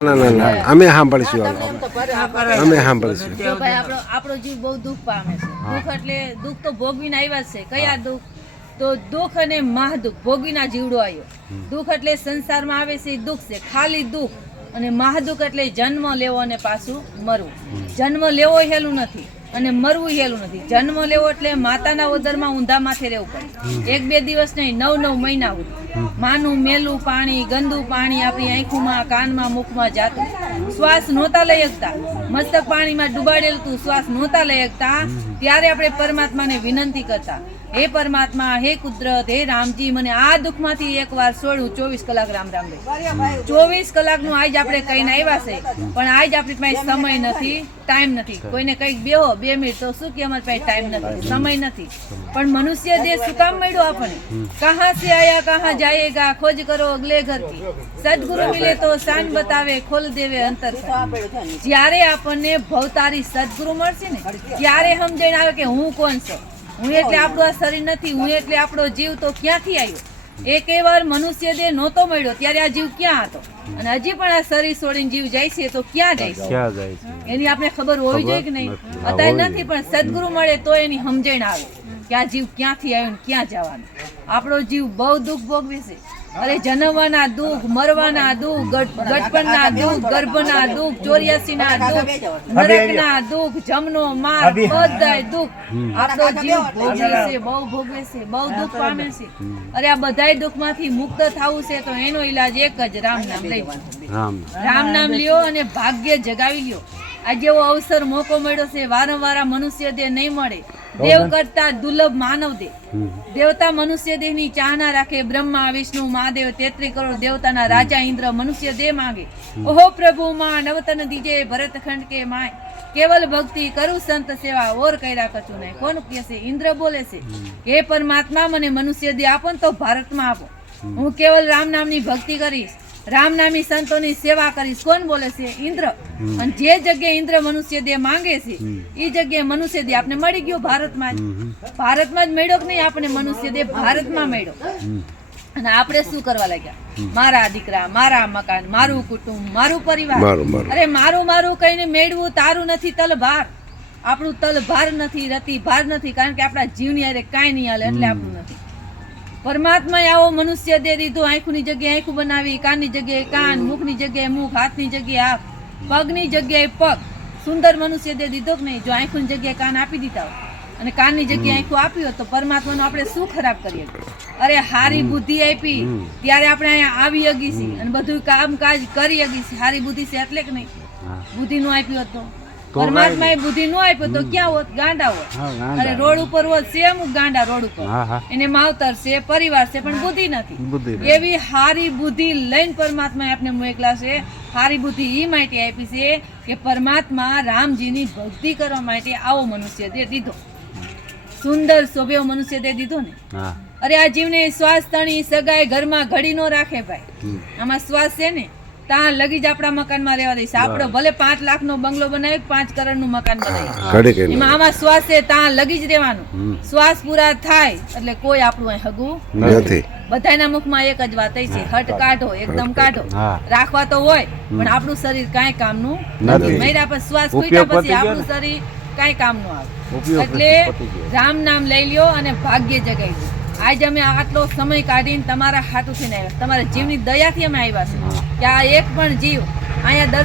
ના ના ના અમે સાંભળીશું અમે સાંભળીશું જો ભાઈ આપણો જીવ બહુ દુઃખ પામે છે. દુઃખ એટલે દુઃખ તો ભોગવીને આવ્યા છે. કયા દુઃખ? તો દુઃખ અને મહાદુઃખ ભોગવીના જીવડો આવ્યો. દુઃખ એટલે સંસારમાં આવે છે એ દુઃખ છે, ખાલી દુઃખ. અને મહાદુઃખ એટલે જન્મ લેવો અને પાછું મરવું. જન્મ લેવો હેલું નથી અને મરવું હેલું નથી. જન્મ લેવો એટલે માતાના ઉદરમાં ઊંધા માથે રહેવું પડે. 1-2 દિવસ નહીં, 9-9 મહિના સુધી માનું મેલું પાણી, ગંદુ પાણી આપણી આંખોમાં, કાનમાં, મુખમાં જાતું. શ્વાસ નહોતા લઈ શકતા, મસ્તક પાણીમાં ડુબાડેલું તું, શ્વાસ નહોતા લઈ શકતા. ત્યારે આપણે પરમાત્માને વિનંતી કરતા, હે પરમાત્મા, હે કુદરત, હે રામજી, મને આ દુઃખમાંથી એકવાર છોડું. 24 કલાક રામ રામ ભાઈ, 24 કલાકનું આજ આપણે કહીને આવ્યા છે, પણ આજ આપણી પાસે સમય નથી, ટાઈમ નથી. કોઈને કંઈક બેહો 2 મિનિટ તો શું કે અમારી પાસે ટાઈમ નથી, સમય નથી. પણ મનુષ્ય દેહ શું કામ મળ્યો આપણને? કહાં સે આયા કહાં જાયેગા, ખોજ કરો અગલે ઘર કી. સદગુરુ મિલે તો શાન બતાવે, ખોલ દેવે અંતર. જ્યારે આપણને ભવતારી સદગુરુ મળશે ને, ત્યારે સમજણ આવે કે હું કોણ છું. હું એટલે આપણું આ શરીર નથી, હું એટલે આપણો જીવ તો ક્યાંથી આવ્યો. એક વાર મનુષ્ય દેહ નહોતો મળ્યો ત્યારે આ જીવ ક્યાં હતો, અને હજી પણ આ શરીર છોડીને જીવ જાય છે તો ક્યાં જાય છે એની આપણે ખબર હોવી જોઈએ કે નહીં? અત્યારે નથી, પણ સદગુરુ મળે તો એની સમજણ આવે કે આ જીવ ક્યાંથી આવ્યો ને ક્યાં જવાનું. આપણો જીવ બહુ દુઃખ ભોગવે છે. અરે જન્મવાના દુઃખ, મરવાના દુઃખ, ગઢપણના દુઃખ, ગર્ભના દુઃખ, 84 ના દુઃખ, નરકના દુઃખ, જમનો માર, બધાય દુઃખ આપણો જીવ ભોગવે છે, બહુ ભોગવે છે, બહુ દુઃખ પામે છે. અરે આ બધાય દુઃખમાંથી મુક્ત થવું છે તો એનો ઈલાજ એક જ, રામ નામ લેવાનું. રામ નામ લ્યો અને ભાગ્ય જગાવી લ્યો. આ જેવો અવસર મોકો મળ્યો છે, વારંવાર મનુષ્ય દેહ નહીં મળે. દેવ કરતા દુર્લભ માનવ દેહ. દેવતા મનુષ્ય દેહ ની ચાહના રાખે. બ્રહ્મા, વિષ્ણુ, મહાદેવ, 33 કરોડ દેવતાના રાજા ઇન્દ્ર મનુષ્ય દેહ માંગે. ઓહો પ્રભુ માં નવતન દીજે ભરતખંડ કે માય. કેવલ ભક્તિ કરું સંત સેવા, ઓર કર્યા કચું નહીં. કોણ કહે છે? ઇન્દ્ર બોલે છે, હે પરમાત્મા, મને મનુષ્ય દેહ આપો ને તો ભારતમાં આપો. હું કેવલ રામ નામની ભક્તિ કરીશ, રામ નામી સંતોની સેવા કરીશ. કોણ બોલે છે? ઇન્દ્ર. અને જે જગ્યાએ ઇન્દ્ર મનુષ્ય દેહ માંગે છે એ જગ્યાએ મનુષ્ય દેહ આપણે મળી ગયો ભારતમાં જ. ભારતમાં જ મળ્યો કે નહીં? આપણે મનુષ્ય દેહ ભારતમાં મળ્યો. અને આપણે શું કરવા લાગ્યા? મારા દીકરા, મારા મકાન, મારું કુટુંબ, મારું પરિવાર. અરે મારું મારું કહીને મેળવું તારું નથી તલભાર. આપણું તલભાર નથી, રતિ ભાર નથી, કારણ કે આપણા જીવની અરે કાંઈ નહીં હાલે એટલે આપણું નથી. પરમાત્માએ આવો મનુષ્ય દેહ દીધો. આંખની જગ્યાએ આંખું બનાવી, કાનની જગ્યાએ કાન, મુખની જગ્યાએ મુખ, હાથની જગ્યાએ હાથ, પગની જગ્યાએ પગ. સુંદર મનુષ્ય દેહ દીધો કે નહીં? જો આંખની જગ્યાએ કાન આપી દીધા હોય અને કાનની જગ્યાએ આંખું આપી હોત તો પરમાત્માનો આપણે શું ખરાબ કરીએ? અરે હારી બુદ્ધિ આપી ત્યારે આપણે અહીંયા આવી હગી છીએ અને બધું કામકાજ કરી હગી છીએ. હારી બુદ્ધિ છે એટલે કે નહીં? બુદ્ધિ નો આપી હોત તો પરમાત્માએ બુદ્ધિ નો આપ્યો તો ક્યાં હોત? ગાંડા હોત. અરે રોડ ઉપર હોત છે અમુક ગાંડા રોડ ઉપર, એને માવતર છે, પરિવાર છે, પણ બુદ્ધિ નથી. એવી હારી બુદ્ધિ લઈને પરમાત્માએ આપણે મોકલા છે. હારી બુદ્ધિ એ માટે આપી છે કે પરમાત્મા રામજીની ભક્તિ કરવા માટે આવો મનુષ્ય દેહ દીધો. સુંદર શોભ્યો મનુષ્ય દેહ દીધો ને. અરે આ જીવને શ્વાસ તણી સગાઈ ઘરમાં ઘડી નો રાખે ભાઈ. આમાં શ્વાસ છે ને ત્યાં લગી જ આપણા મકાનમાં રહેવા દઈશ. આપણો ભલે 5 લાખનો બંગલો બનાવી, 5 કરોડનું મકાન બનાવી, એમાં આમાં શ્વાસ છે ત્યાં લગી જ રહેવાનું. શ્વાસ પૂરા થાય એટલે કોઈ આપણું અહીં હગું નથી. બધાના મુખમાં એક જ વાત છે, હટ કાઢો, એકદમ કાઢો. રાખવા તો હોય પણ આપણું શરીર કાંઈ કામનું નથી. મર્યા પછી શ્વાસ ફૂટ્યા પછી આપણું શરીર કાંઈ કામનું આવે. એટલે રામ નામ લઈ લ્યો અને ભાગ્ય જગાવી દો. આજે અમે આટલો સમય કાઢીને તમારા હાથું થઈને આવ્યા, તમારા જીવની દયાથી અમે આવ્યા છે કે આ એક પણ જીવ અહીંયા